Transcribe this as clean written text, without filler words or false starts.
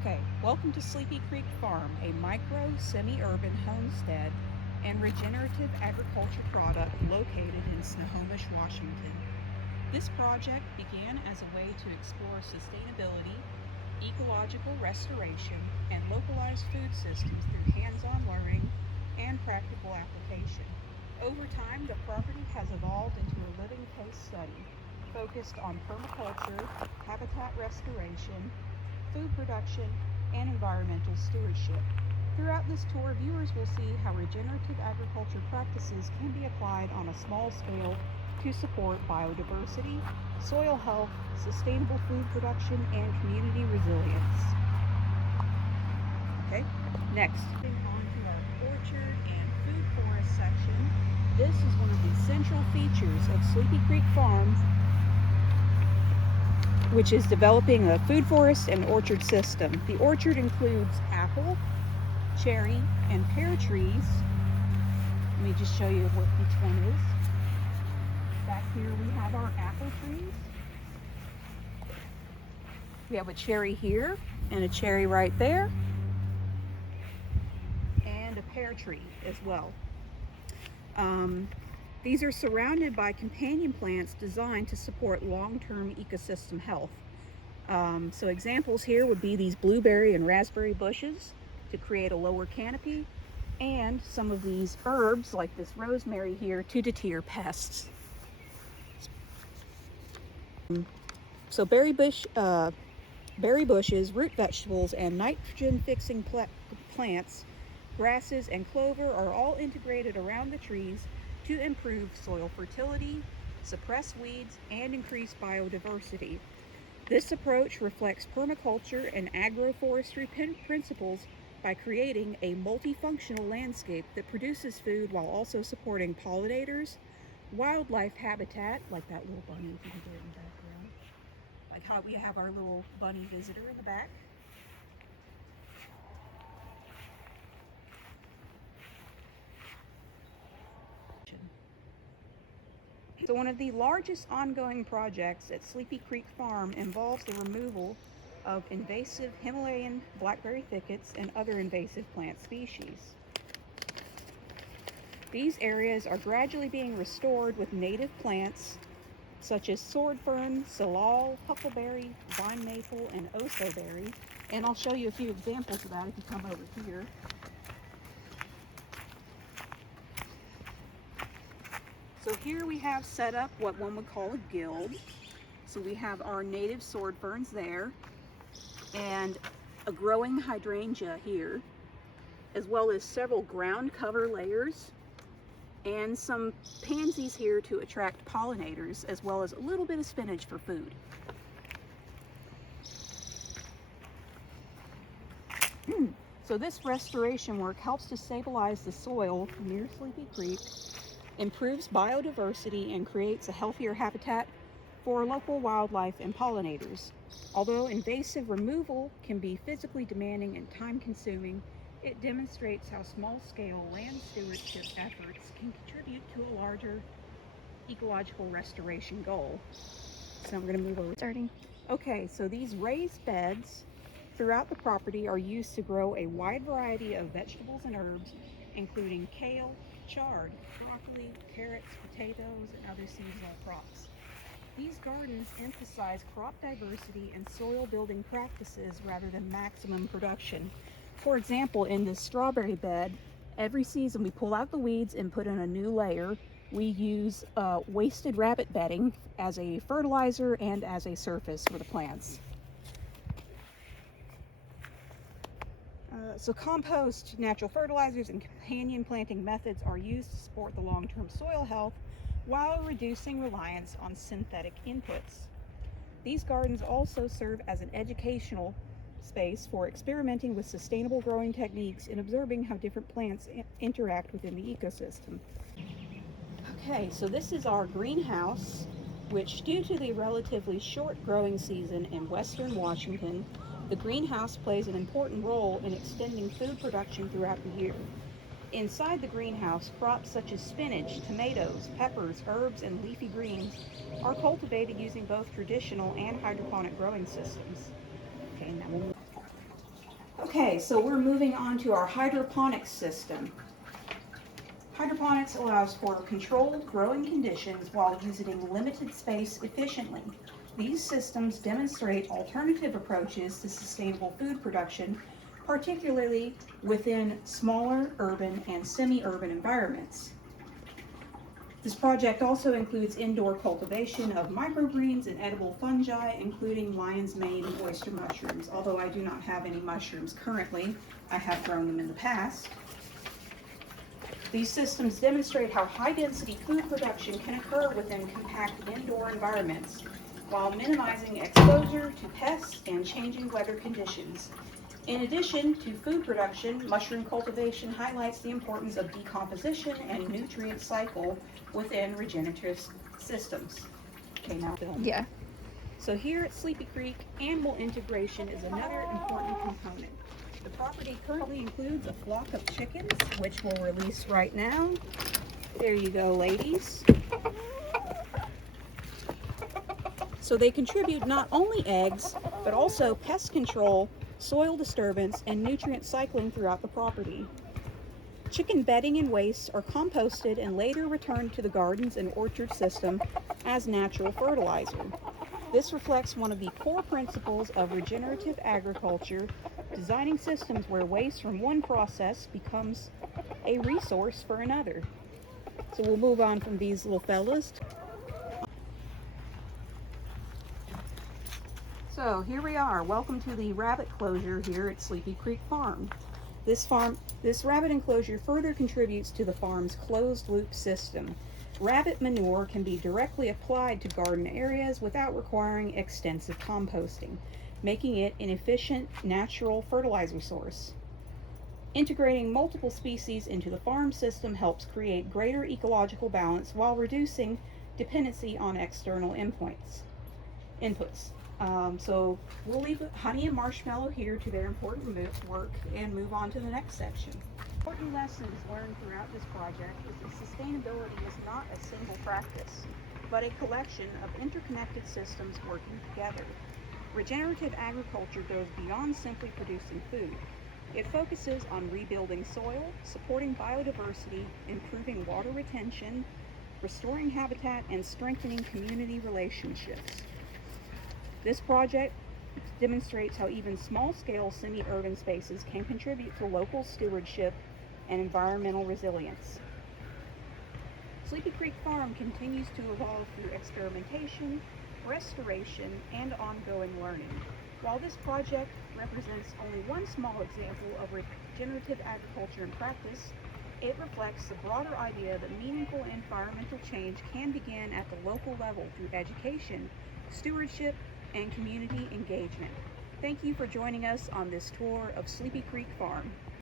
Okay, welcome to Sleepy Creek Farm, a micro, semi-urban homestead and regenerative agriculture product located in Snohomish, Washington. This project began as a way to explore sustainability, ecological restoration, and localized food systems through hands-on learning and practical application. Over time, the property has evolved into a living case study focused on permaculture, habitat restoration, food production, and environmental stewardship. Throughout this tour, viewers will see how regenerative agriculture practices can be applied on a small scale to support biodiversity, soil health, sustainable food production, and community resilience. Okay, next, moving on to our orchard and food forest section. This is one of the central features of Sleepy Creek Farm, which is developing a food forest and orchard system. The orchard includes apple, cherry, and pear trees. Let me just show you what each one is. Back here we have our apple trees. We have a cherry here and a cherry right there, and a pear tree as well. These are surrounded by companion plants designed to support long-term ecosystem health. So examples here would be these blueberry and raspberry bushes to create a lower canopy, and some of these herbs like this rosemary here to deter pests. So berry bushes, root vegetables, and nitrogen-fixing plants, grasses, and clover are all integrated around the trees to improve soil fertility, suppress weeds, and increase biodiversity. This approach reflects permaculture and agroforestry principles by creating a multifunctional landscape that produces food while also supporting pollinators, wildlife habitat, like that little bunny if you can get in the background, like how we have our little bunny visitor in the back. So one of the largest ongoing projects at Sleepy Creek Farm involves the removal of invasive Himalayan blackberry thickets and other invasive plant species. These areas are gradually being restored with native plants such as sword fern, salal, huckleberry, vine maple, and osoberry. And I'll show you a few examples of that if you come over here. So here we have set up what one would call a guild. So we have our native sword ferns there, and a growing hydrangea here, as well as several ground cover layers, and some pansies here to attract pollinators, as well as a little bit of spinach for food. So this restoration work helps to stabilize the soil near Sleepy Creek, improves biodiversity, and creates a healthier habitat for local wildlife and pollinators. Although invasive removal can be physically demanding and time-consuming, it demonstrates how small-scale land stewardship efforts can contribute to a larger ecological restoration goal. So now we're going to move over. Starting. Okay, so these raised beds throughout the property are used to grow a wide variety of vegetables and herbs, including kale, chard, broccoli, carrots, potatoes, and other seasonal crops. These gardens emphasize crop diversity and soil building practices rather than maximum production. For example, in this strawberry bed, every season we pull out the weeds and put in a new layer. We use wasted rabbit bedding as a fertilizer and as a surface for the plants. So compost, natural fertilizers, and companion planting methods are used to support the long-term soil health while reducing reliance on synthetic inputs. These gardens also serve as an educational space for experimenting with sustainable growing techniques and observing how different plants interact within the ecosystem. Okay, so this is our greenhouse, which, due to the relatively short growing season in western Washington, the greenhouse plays an important role in extending food production throughout the year. Inside the greenhouse, crops such as spinach, tomatoes, peppers, herbs, and leafy greens are cultivated using both traditional and hydroponic growing systems. Okay, now we'll move. Okay, so we're moving on to our hydroponics system. Hydroponics allows for controlled growing conditions while using limited space efficiently. These systems demonstrate alternative approaches to sustainable food production, particularly within smaller urban and semi-urban environments. This project also includes indoor cultivation of microgreens and edible fungi, including lion's mane and oyster mushrooms. Although I do not have any mushrooms currently, I have grown them in the past. These systems demonstrate how high-density food production can occur within compact indoor environments, while minimizing exposure to pests and changing weather conditions. In addition to food production, mushroom cultivation highlights the importance of decomposition and nutrient cycle within regenerative systems. Okay, now film. Yeah. So here at Sleepy Creek, animal integration is another important component. The property currently includes a flock of chickens, which we'll release right now. There you go, ladies. So they contribute not only eggs, but also pest control, soil disturbance, and nutrient cycling throughout the property. Chicken bedding and waste are composted and later returned to the gardens and orchard system as natural fertilizer. This reflects one of the core principles of regenerative agriculture, designing systems where waste from one process becomes a resource for another. So we'll move on from these little fellas. So here we are. Welcome to the rabbit closure here at Sleepy Creek Farm. This rabbit enclosure further contributes to the farm's closed loop system. Rabbit manure can be directly applied to garden areas without requiring extensive composting, making it an efficient natural fertilizer source. Integrating multiple species into the farm system helps create greater ecological balance while reducing dependency on external inputs. So we'll leave honey and marshmallow here to their important work and move on to the next section. Important lessons learned throughout this project is that sustainability is not a single practice, but a collection of interconnected systems working together. Regenerative agriculture goes beyond simply producing food. It focuses on rebuilding soil, supporting biodiversity, improving water retention, restoring habitat, and strengthening community relationships. This project demonstrates how even small-scale semi-urban spaces can contribute to local stewardship and environmental resilience. Sleepy Creek Farm continues to evolve through experimentation, restoration, and ongoing learning. While this project represents only one small example of regenerative agriculture in practice, it reflects the broader idea that meaningful environmental change can begin at the local level through education, stewardship, and community engagement. Thank you for joining us on this tour of Sleepy Creek Farm.